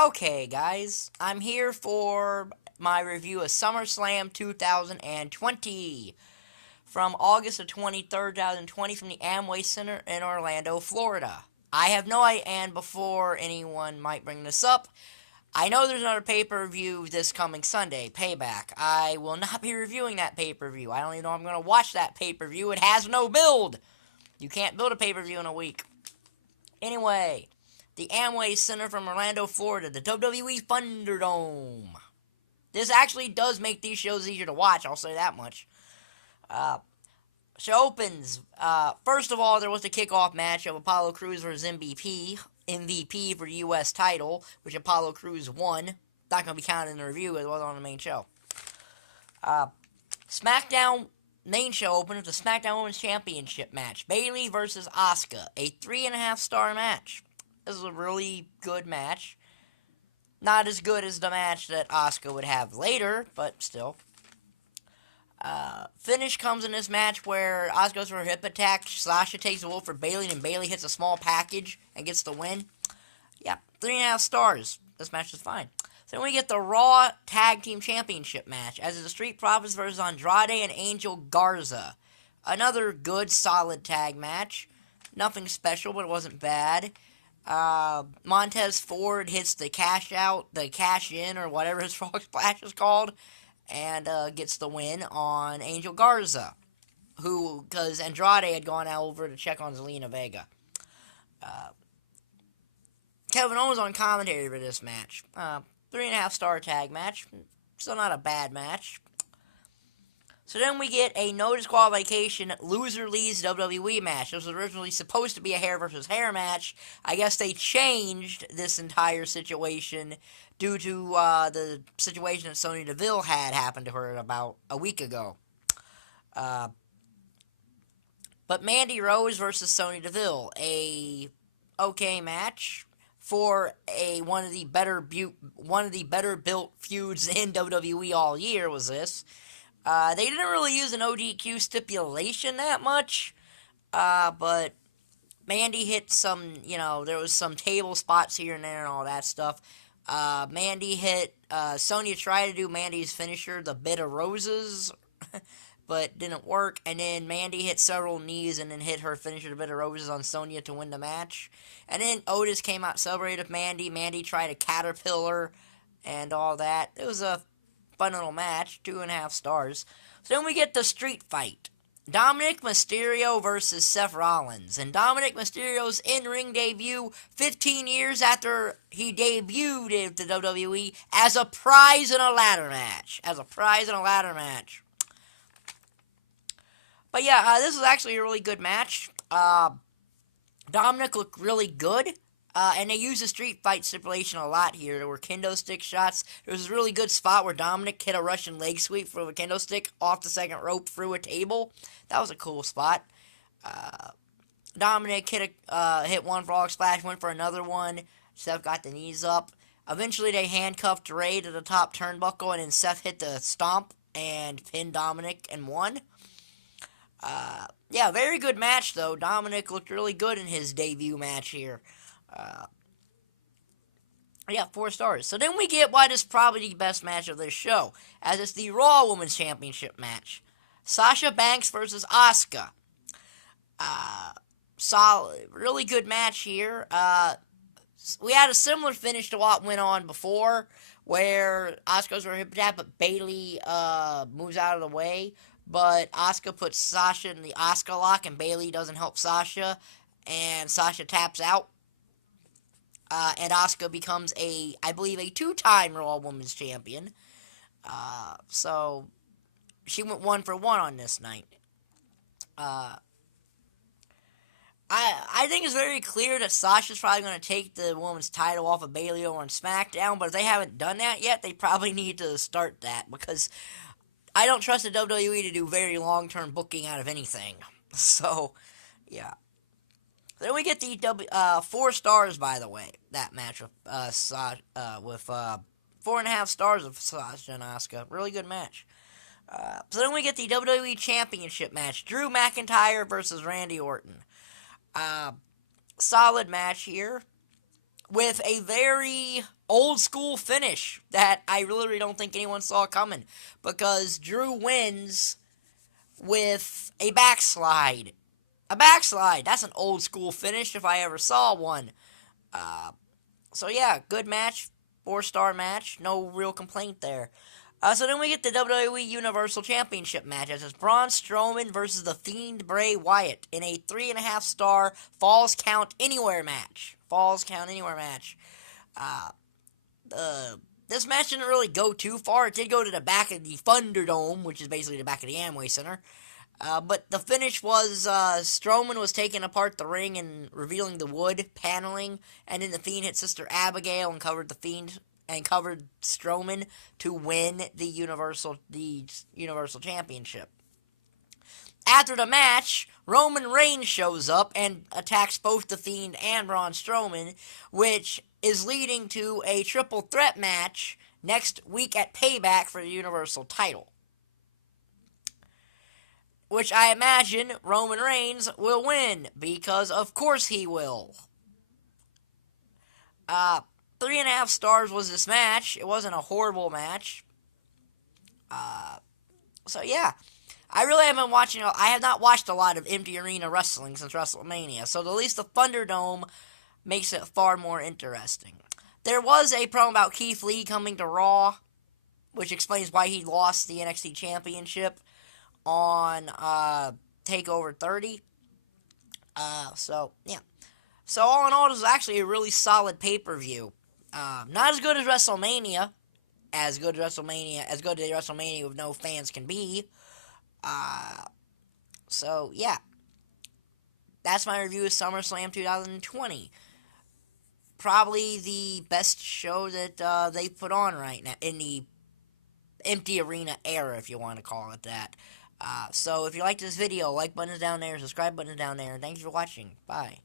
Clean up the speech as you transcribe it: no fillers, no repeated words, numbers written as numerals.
Okay, guys, I'm here for my review of SummerSlam 2020 from August the 23rd, 2020 from the Amway Center in Orlando, Florida. I have no idea, and before anyone might bring this up, I know there's another pay-per-view this coming Sunday, Payback. I will not be reviewing that pay-per-view. I don't even know I'm going to watch that pay-per-view. It has no build. You can't build a pay-per-view in a week. Anyway, the Amway Center from Orlando, Florida, the WWE Thunderdome. This actually does make these shows easier to watch, I'll say that much. Show opens. First of all, there was the kickoff match of Apollo Crews versus MVP for the U.S. title, which Apollo Crews won. Not going to be counted in the review, as it was on the main show. SmackDown main show opened with the SmackDown Women's Championship match. Bayley versus Asuka, a 3.5-star match. This is a really good match. Not as good as the match that Asuka would have later, but still. Finish comes in this match where Asuka goes for a hip attack. Sasha takes the wolf for Bayley, and Bayley hits a small package and gets the win. Yeah, 3.5 stars. This match is fine. So then we get the Raw Tag Team Championship match, as is the Street Profits versus Andrade and Angel Garza. Another good, solid tag match. Nothing special, but it wasn't bad. Montez Ford hits the cash in, or whatever his frog splash is called, and gets the win on Angel Garza, because Andrade had gone over to check on Zelina Vega. Kevin Owens on commentary for this match. 3.5-star tag match. Still not a bad match. So then we get a no disqualification loser leaves WWE match. This was originally supposed to be a hair versus hair match. I guess they changed this entire situation due to the situation that Sonya DeVille had happened to her about a week ago. But Mandy Rose versus Sonya DeVille, a okay match for one of the better built feuds in WWE all year was this. They didn't really use an ODQ stipulation that much, but Mandy hit some, there was some table spots here and there and all that stuff. Mandy hit, Sonya tried to do Mandy's finisher, the Bit of Roses, but didn't work, and then Mandy hit several knees and then hit her finisher, the Bit of Roses, on Sonya to win the match. And then Otis came out, celebrated with Mandy. Mandy tried a caterpillar and all that. It was a fun little match, 2.5 stars. So then we get the street fight. Dominik Mysterio versus Seth Rollins. And Dominik Mysterio's in-ring debut 15 years after he debuted at the WWE as a prize in a ladder match. But yeah, this was actually a really good match. Dominik looked really good. And they use the street fight stipulation a lot here. There were kendo stick shots. There was a really good spot where Dominik hit a Russian leg sweep from a kendo stick off the second rope through a table. That was a cool spot. Dominik hit one frog splash, went for another one. Seth got the knees up. Eventually they handcuffed Ray to the top turnbuckle, and then Seth hit the stomp and pinned Dominik and won. Yeah, very good match though. Dominik looked really good in his debut match here. Yeah, 4 stars. So then we get what is probably the best match of this show, as it's the Raw Women's Championship match. Sasha Banks versus Asuka. Solid, really good match here. We had a similar finish to what went on before, where Asuka's her hip tap, but Bayley moves out of the way. But Asuka puts Sasha in the Asuka lock, and Bayley doesn't help Sasha, and Sasha taps out. And Asuka becomes I believe, a 2-time Raw Women's Champion. So she went 1 for 1 on this night. I think it's very clear that Sasha's probably going to take the women's title off of Bayley over on SmackDown, but if they haven't done that yet, they probably need to start that, because I don't trust the WWE to do very long-term booking out of anything. So, yeah. Then we get the 4 stars, by the way, that match with 4.5 stars of Sasha and Asuka. Really good match. So then we get the WWE Championship match. Drew McIntyre versus Randy Orton. Solid match here. with a very old school finish that I literally don't think anyone saw coming, because Drew wins with a backslide. A backslide. That's an old school finish if I ever saw one. So yeah, good match. 4-star match. No real complaint there. So then we get the WWE Universal Championship match. It's Braun Strowman versus The Fiend Bray Wyatt in a 3.5-star Falls Count Anywhere match. Falls Count Anywhere match. This match didn't really go too far. It did go to the back of the Thunderdome, which is basically the back of the Amway Center. But the finish was Strowman was taking apart the ring and revealing the wood paneling, and then the Fiend hit Sister Abigail and covered the Fiend and covered Strowman to win the Universal Championship. After the match, Roman Reigns shows up and attacks both the Fiend and Braun Strowman, which is leading to a triple threat match next week at Payback for the Universal title, which I imagine Roman Reigns will win, because of course he will. 3.5 stars was this match. It wasn't a horrible match. So yeah, I really have been watching. I have not watched a lot of empty arena wrestling since WrestleMania, so at least the Thunderdome makes it far more interesting. There was a promo about Keith Lee coming to Raw, which explains why he lost the NXT Championship on TakeOver 30. So yeah. So all in all, this was actually a really solid pay-per-view. Not as good as WrestleMania, as good as WrestleMania with no fans can be. So yeah, that's my review of SummerSlam 2020. Probably the best show that they've put on right now in the empty arena era, if you want to call it that. So if you liked this video, like button is down there, subscribe button is down there, and thanks for watching. Bye.